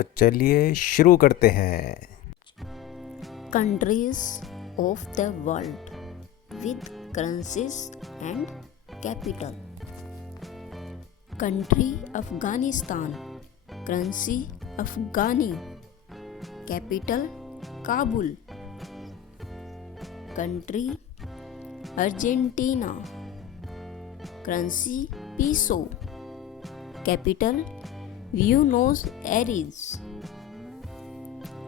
तो चलिए शुरू करते हैं। Countries of the world with currencies and capital. Country Afghanistan, currency Afghani, capital Kabul. Country Argentina, currency peso, capital Buenos Aires.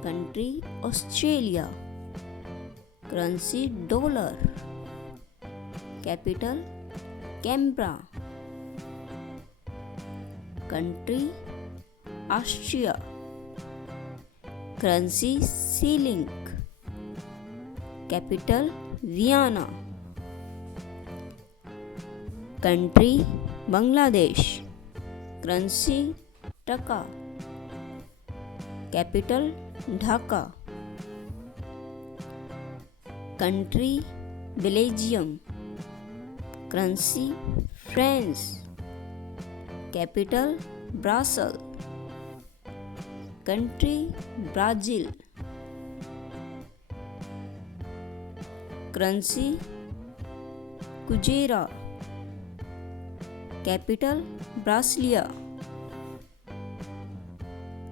Country Australia, currency dollar, capital Canberra. Country Austria, currency shilling, capital Vienna. Country Bangladesh, currency Taka, capital Dhaka. Country Belgium, currency France, capital Brussels. Country Brazil, currency Kujera, capital Brasilia.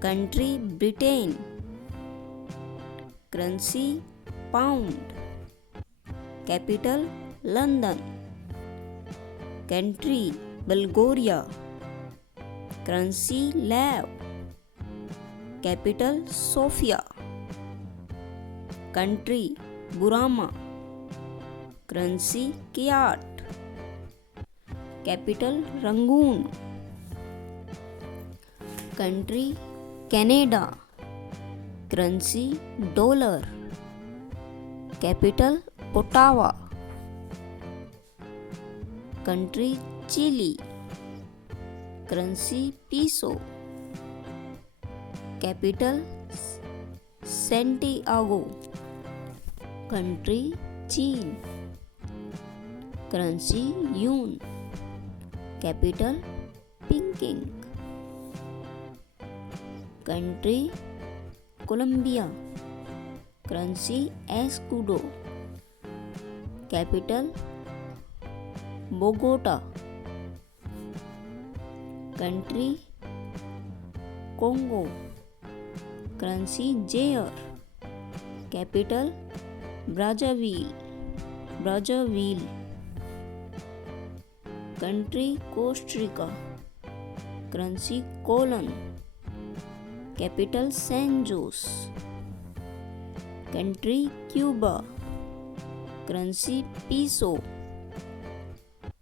Country Britain, currency pound, capital London. Country Bulgaria, currency lev, capital Sofia. Country Burma, currency Kyat, capital Rangoon. Country Canada, currency dollar, capital Ottawa. Country Chile, currency peso, capital Santiago. Country China, currency yuan, capital Peking. Country Colombia, currency escudo, capital Bogota. Country Congo, currency zaire, capital Brazzaville. Country Costa Rica, currency colon, capital San Jose. Country Cuba, currency peso,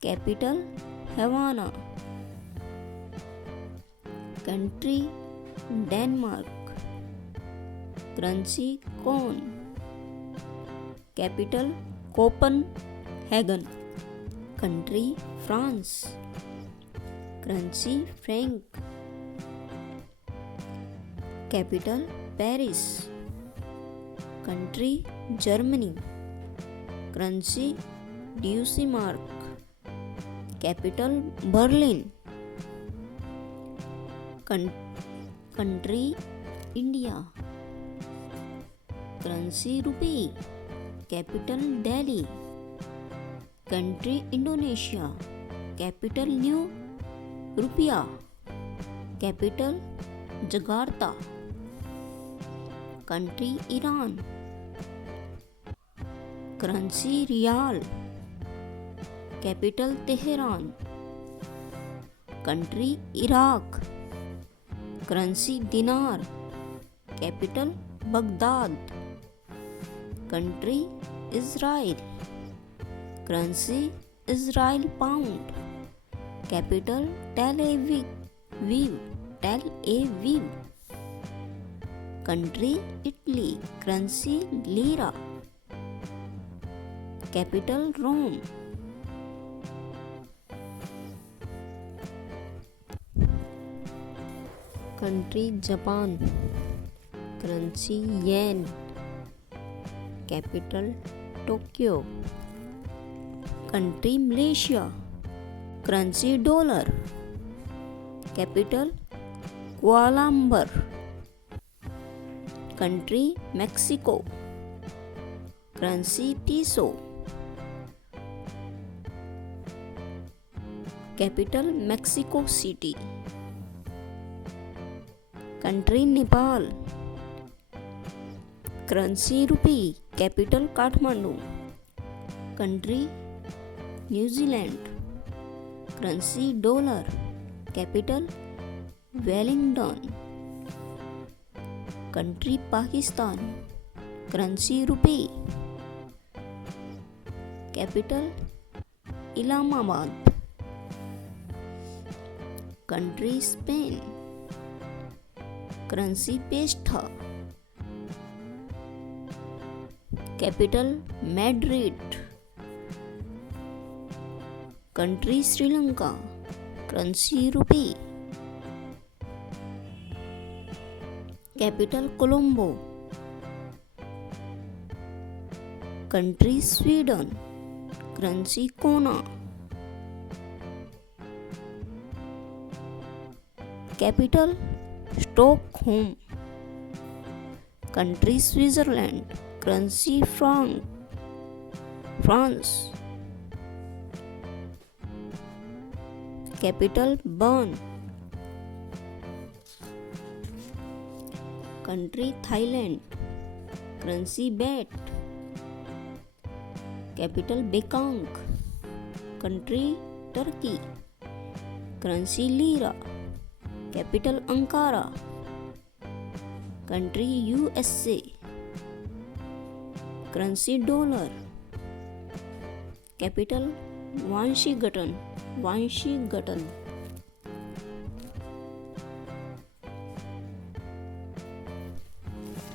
capital Havana. Country Denmark, currency Krone, capital Copenhagen. Country France, currency franc, capital Paris. Country Germany, currency Deutschmark, capital Berlin. Country India, currency rupee, capital Delhi. Country Indonesia, capital New Rupiah, capital Jakarta. Country Iran, currency Riyal, capital Tehran. Country Iraq, currency dinar, capital Baghdad. Country Israel, currency Israel pound, capital Tel Aviv. Country Italy, currency lira, capital Rome. Country Japan, currency yen, capital Tokyo. Country Malaysia, currency dollar, capital Kuala Lumpur. Country Mexico, currency peso, capital Mexico City, country Nepal, currency rupee, capital Kathmandu, country New Zealand, currency dollar, capital Wellington, country Pakistan, currency rupee, capital Islamabad, country Spain, currency peseta, capital Madrid, country Sri Lanka, currency rupee, capital Colombo, country Sweden, currency krona, capital Stockholm, country Switzerland, currency franc, capital Bern, country Thailand, currency baht, capital Bangkok, country Turkey, currency lira, capital Ankara, country USA, currency dollar, capital Washington,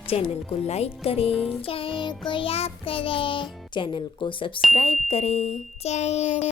channel को like करें, channel को याद करें, channel को subscribe करें। Channel